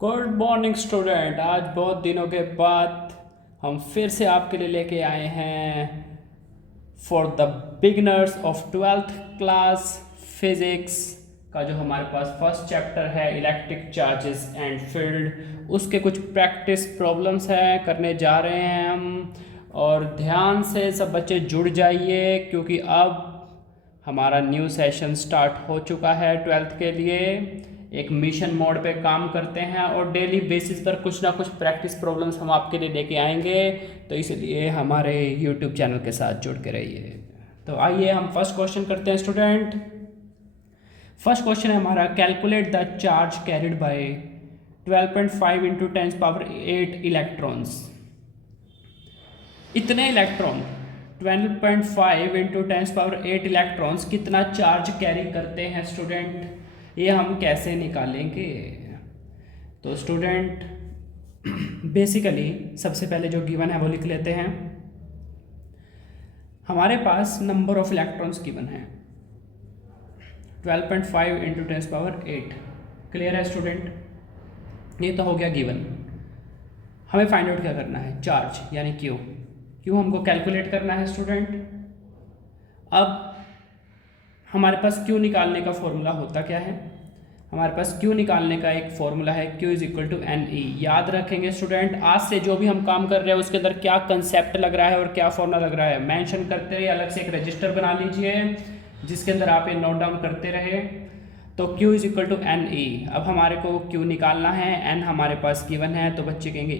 Good morning student. आज बहुत दिनों के बाद हम फिर से आपके लिए लेके आए हैं for the beginners of twelfth class physics का जो हमारे पास फर्स्ट चैप्टर है इलेक्ट्रिक चार्जेस एंड फील्ड, उसके कुछ प्रैक्टिस प्रॉब्लम्स हैं करने जा रहे हैं हम। और ध्यान से सब बच्चे जुड़ जाइए क्योंकि अब हमारा न्यू सेशन स्टार्ट हो चुका है ट्वेल्थ के लिए। एक मिशन मोड पे काम करते हैं और डेली बेसिस पर कुछ ना कुछ प्रैक्टिस प्रॉब्लम्स हम आपके लिए लेके आएंगे, तो इसलिए हमारे यूट्यूब चैनल के साथ जुड़ के रहिए। तो आइए हम फर्स्ट क्वेश्चन करते हैं स्टूडेंट। फर्स्ट क्वेश्चन है हमारा, calculate the charge carried by 12.5 into 10⁸ electrons. इतने इलेक्ट्रॉन 12.5 इंटू 10⁸ इलेक्ट्रॉन्स कितना चार्ज कैरी करते हैं स्टूडेंट, ये हम कैसे निकालेंगे? तो स्टूडेंट बेसिकली सबसे पहले जो गिवन है वो लिख लेते हैं। हमारे पास नंबर ऑफ इलेक्ट्रॉन्स गिवन है 12.5 इंटू 10⁸। क्लियर है स्टूडेंट? ये तो हो गया गिवन। हमें फाइंड आउट क्या करना है? चार्ज यानी क्यू हमको कैलकुलेट करना है स्टूडेंट। अब हमारे पास क्यू निकालने का फॉर्मूला होता क्या है? हमारे पास क्यू निकालने का एक फॉर्मूला है, Q is equal to n e. याद रखेंगे स्टूडेंट, आज से जो भी हम काम कर रहे हैं उसके अंदर क्या कंसेप्ट लग रहा है और क्या फॉर्मूला लग रहा है मेंशन करते रहिए। अलग से एक रजिस्टर बना लीजिए जिसके अंदर आप ये नोट डाउन करते रहे। तो Q is equal to n e. अब हमारे को Q निकालना है, N हमारे पास गिवन है, तो बच्चे कहेंगे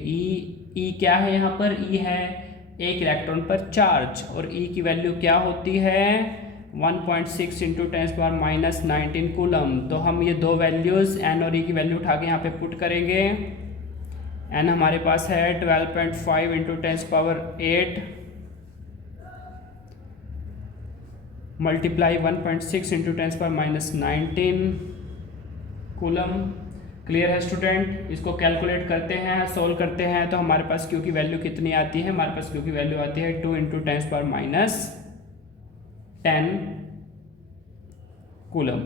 E क्या है? यहाँ पर E है एक इलेक्ट्रॉन पर चार्ज, और E की वैल्यू क्या होती है? 1.6 इंटू 10⁻⁻19 कूलम। तो हम ये दो वैल्यूज़ N और E की वैल्यू उठा के यहाँ पे पुट करेंगे। N हमारे पास है 12.5 into 10⁸ multiply 1.6 into 10⁻⁻19 coulomb. Clear है स्टूडेंट? इसको कैलकुलेट करते हैं, सोल्व करते हैं, तो हमारे पास Q की वैल्यू कितनी आती है? हमारे पास Q की वैल्यू आती है 2 इंटू 10⁻10 कूलम।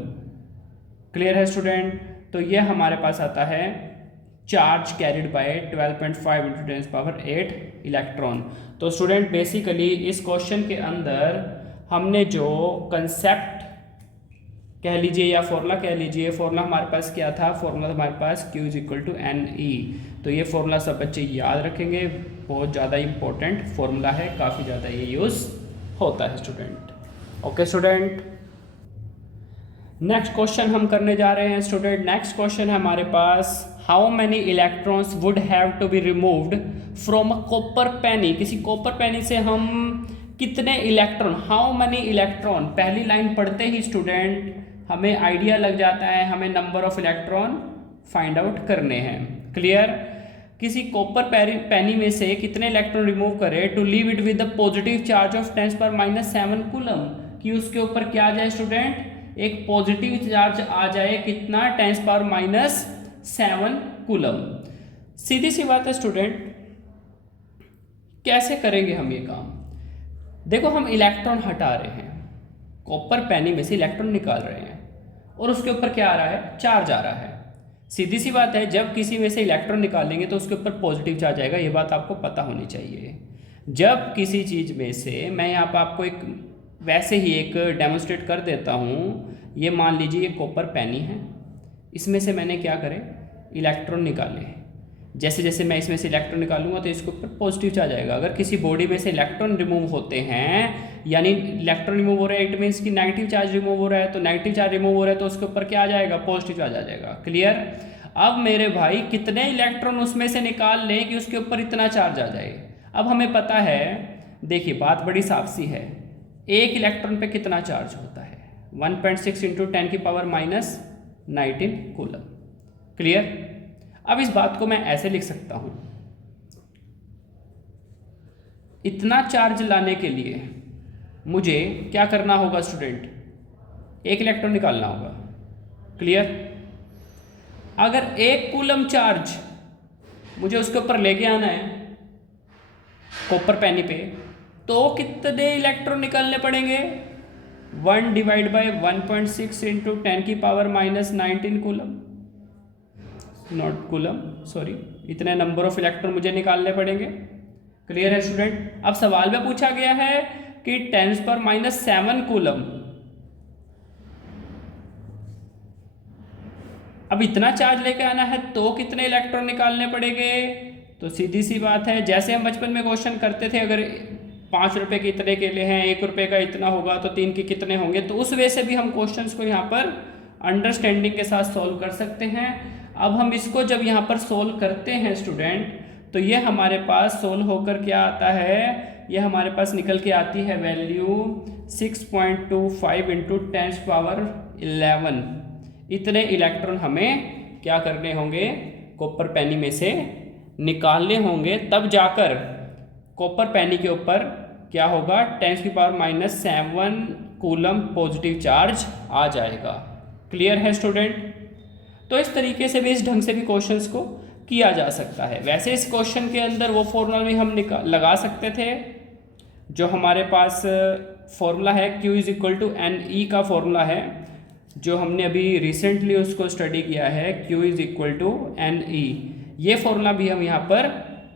क्लियर है स्टूडेंट? तो ये हमारे पास आता है charge carried by 12.5 into 10⁸ electron. तो स्टूडेंट बेसिकली इस क्वेश्चन के अंदर हमने जो कंसेप्ट कह लीजिए या फॉर्मूला कह लीजिए, फॉर्मूला हमारे पास क्या था? फॉर्मूला हमारे पास Q is equal to n e. तो ये फॉर्मूला सब बच्चे याद रखेंगे, बहुत ज़्यादा इंपॉर्टेंट फॉर्मूला है, काफ़ी ज़्यादा ये यूज़ होता है student. Okay student, next question हम करने जा रहे हैं स्टूडेंट। नेक्स्ट क्वेश्चन है हमारे पास, how many electrons would have to be removed from a copper penny. किसी कॉपर पेनी से हम कितने इलेक्ट्रॉन, हाउ मैनी इलेक्ट्रॉन, पहली लाइन पढ़ते ही स्टूडेंट हमें आइडिया लग जाता है, हमें number of electron find out करने हैं। क्लियर? किसी कॉपर पेनी में से कितने इलेक्ट्रॉन रिमूव करें to leave it with the positive charge of 10⁻⁻7 coulomb, कि उसके ऊपर क्या आ जाए स्टूडेंट? एक पॉजिटिव चार्ज आ जाए, कितना? 10⁻7 कूलम। सीधी सी बात है स्टूडेंट, कैसे करेंगे हम ये काम? देखो, हम इलेक्ट्रॉन हटा रहे हैं, कॉपर पेनी में से इलेक्ट्रॉन निकाल रहे हैं और उसके ऊपर क्या आ रहा है? चार्ज आ रहा है। सीधी सी बात है, जब किसी में से इलेक्ट्रॉन निकालेंगे तो उसके ऊपर पॉजिटिव चार्ज आएगा, ये बात आपको पता होनी चाहिए। जब किसी चीज़ में से, मैं यहाँ पर आपको एक वैसे ही एक डेमोन्स्ट्रेट कर देता हूँ, ये मान लीजिए ये कॉपर पेनी है, इसमें से मैंने क्या करे? इलेक्ट्रॉन निकाले। जैसे जैसे मैं इसमें से इलेक्ट्रॉन निकालूंगा तो इसके ऊपर पॉजिटिव चार्ज आएगा। अगर किसी बॉडी में से इलेक्ट्रॉन रिमूव होते हैं, यानी इलेक्ट्रॉन रिमूव हो रहा है, इट मीन्स कि नेगेटिव चार्ज रिमूव हो रहा है, तो नेगेटिव चार्ज रिमूव हो रहा है तो उसके ऊपर क्या आ जाएगा? पॉजिटिव चार्ज आ जाएगा। क्लियर? अब मेरे भाई कितने इलेक्ट्रॉन उसमें से निकाल लें कि उसके ऊपर इतना चार्ज आ जाए? अब हमें पता है, देखिए बात बड़ी साफ सी है, एक इलेक्ट्रॉन पे कितना चार्ज होता है? 1.6 इंटू 10⁻⁻19 कूलम। क्लियर? अब इस बात को मैं ऐसे लिख सकता हूं, इतना चार्ज लाने के लिए मुझे क्या करना होगा स्टूडेंट? एक इलेक्ट्रॉन निकालना होगा। क्लियर? अगर एक कूलम चार्ज मुझे उसके ऊपर लेके आना है कॉपर पेनी पे, तो कितने इलेक्ट्रॉन निकालने पड़ेंगे? 1 divide by 1.6 into 10⁻⁻19 coulomb. Not coulomb, sorry, इतने नंबर ऑफ इलेक्ट्रॉन मुझे निकालने पड़ेंगे। क्लियर है स्टूडेंट। अब सवाल में पूछा गया है कि 10⁻⁷ कूलम, अब इतना चार्ज लेके आना है तो कितने इलेक्ट्रॉन निकालने पड़ेंगे? तो सीधी सी बात है, जैसे हम बचपन में क्वेश्चन करते थे, अगर 5 रुपए के इतने केले हैं, 1 रुपए का इतना होगा तो 3 के कितने होंगे, तो उस वे से भी हम क्वेश्चंस को यहाँ पर अंडरस्टैंडिंग के साथ सॉल्व कर सकते हैं। अब हम इसको जब यहाँ पर सॉल्व करते हैं स्टूडेंट, तो ये हमारे पास सोल्व होकर क्या आता है, ये हमारे पास निकल के आती है वैल्यू 6.25 इंटू 10⁻11। इतने इलेक्ट्रॉन हमें क्या करने होंगे, कॉपर पैनी में से निकालने होंगे, तब जाकर कॉपर पैनी के ऊपर क्या होगा, 10⁻⁷ कूलम पॉजिटिव चार्ज आ जाएगा। क्लियर है स्टूडेंट। तो इस तरीके से भी, इस ढंग से भी क्वेश्चंस को किया जा सकता है। वैसे इस क्वेश्चन के अंदर वो फॉर्मूला भी हम लगा सकते थे जो हमारे पास फॉर्मूला है Q = NE का फॉर्मूला है, जो हमने अभी रिसेंटली उसको स्टडी किया है, Q = NE। ये फॉर्मूला भी हम यहाँ पर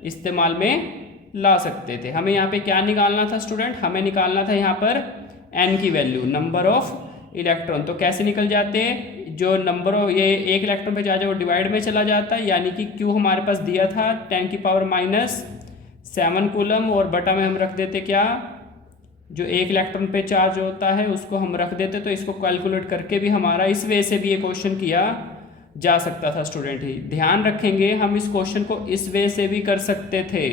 इस्तेमाल में ला सकते थे। हमें यहाँ पे क्या निकालना था स्टूडेंट, हमें निकालना था यहाँ पर N की वैल्यू, नंबर ऑफ इलेक्ट्रॉन। तो कैसे निकल जाते हैं, जो नंबर ऑफ ये 1 इलेक्ट्रॉन पे जा जाए वो डिवाइड में चला जाता है, यानी कि Q हमारे पास दिया था 10⁻⁷ कूलम, और बटा में हम रख देते क्या, जो 1 इलेक्ट्रॉन पे चार्ज होता है उसको हम रख देते। तो इसको कैलकुलेट करके भी हमारा इस वे से भी ये क्वेश्चन किया जा सकता था स्टूडेंट। ही ध्यान रखेंगे, हम इस क्वेश्चन को इस वे से भी कर सकते थे,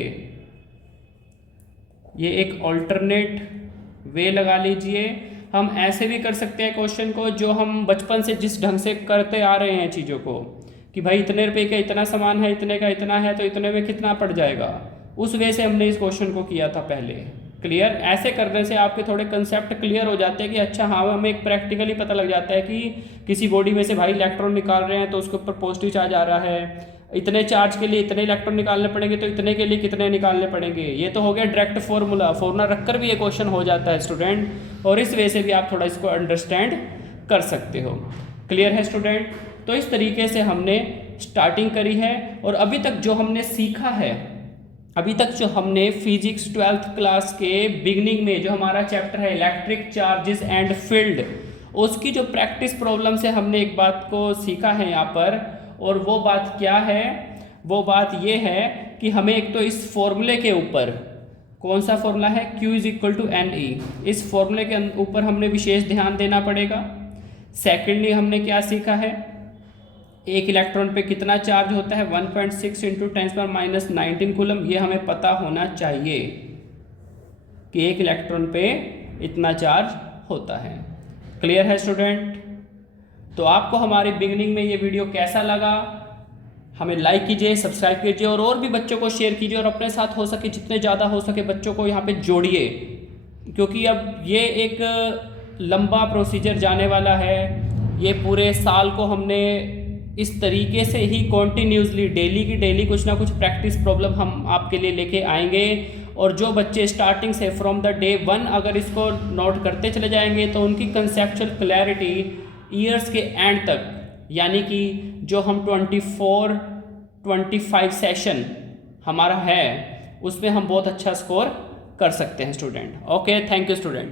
ये एक ऑल्टरनेट वे लगा लीजिए। हम ऐसे भी कर सकते हैं क्वेश्चन को, जो हम बचपन से जिस ढंग से करते आ रहे हैं चीज़ों को, कि भाई इतने रुपए का इतना सामान है, इतने का इतना है, तो इतने में कितना पड़ जाएगा, उस वे से हमने इस क्वेश्चन को किया था पहले। क्लियर। ऐसे करने से आपके थोड़े कंसेप्ट क्लियर हो जाते हैं कि अच्छा हाँ, हमें एक प्रैक्टिकली पता लग जाता है कि किसी बॉडी में से भाई इलेक्ट्रॉन निकाल रहे हैं तो उसके ऊपर पॉजिटिव चार्ज आ रहा है, इतने चार्ज के लिए इतने इलेक्ट्रॉन निकालने पड़ेंगे, तो इतने के लिए कितने निकालने पड़ेंगे। ये तो हो गया डायरेक्ट फॉर्मूला रखकर भी ये क्वेश्चन हो जाता है स्टूडेंट, और इस वे से भी आप थोड़ा इसको अंडरस्टैंड कर सकते हो। क्लियर है स्टूडेंट। तो इस तरीके से हमने स्टार्टिंग करी है, और अभी तक जो हमने सीखा है, अभी तक जो हमने फिजिक्स 12th क्लास के बिगनिंग में जो हमारा चैप्टर है इलेक्ट्रिक चार्जेस एंड फील्ड, उसकी जो प्रैक्टिस प्रॉब्लम से हमने एक बात को सीखा है यहाँ पर, और वो बात क्या है, वो बात ये है कि हमें एक तो इस फॉर्मूले के ऊपर, कौन सा फॉर्मूला है, Q = NE, इस फॉर्मूले के ऊपर हमने विशेष ध्यान देना पड़ेगा। सेकेंडली हमने क्या सीखा है, एक इलेक्ट्रॉन पे कितना चार्ज होता है, 1.6 × 10⁻⁹ कूलम, ये हमें पता होना चाहिए कि एक इलेक्ट्रॉन पे इतना चार्ज होता है। क्लियर है स्टूडेंट। तो आपको हमारे बिगनिंग में ये वीडियो कैसा लगा, हमें लाइक कीजिए, सब्सक्राइब कीजिए, और भी बच्चों को शेयर कीजिए, और अपने साथ हो सके जितने ज़्यादा हो सके बच्चों को यहाँ पे जोड़िए, क्योंकि अब ये एक लंबा प्रोसीजर जाने वाला है। ये पूरे साल को हमने इस तरीके से ही कॉन्टिन्यूसली डेली की डेली कुछ ना कुछ प्रैक्टिस प्रॉब्लम हम आपके लिए लेके आएंगे, और जो बच्चे स्टार्टिंग से फ्रॉम द डे 1 अगर इसको नोट करते चले जाएंगे तो उनकी कंसेप्चुअल क्लैरिटी ईयर्स के एंड तक, यानी कि जो हम 24-25 सेशन हमारा है उसमें हम बहुत अच्छा स्कोर कर सकते हैं student. Okay, thank you student.